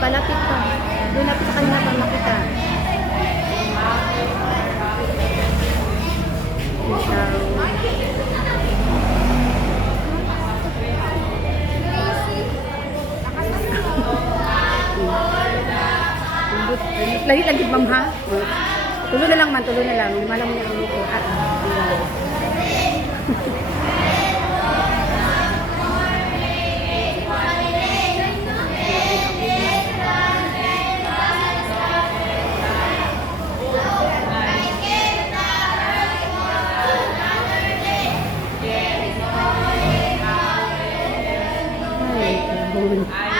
Palapit pa. Doon lapit sa kanila pa makita. Lahi lagi ma'am ha? Tulo na lang man, tulo na lang. Lima lang mo yung luto. Ay,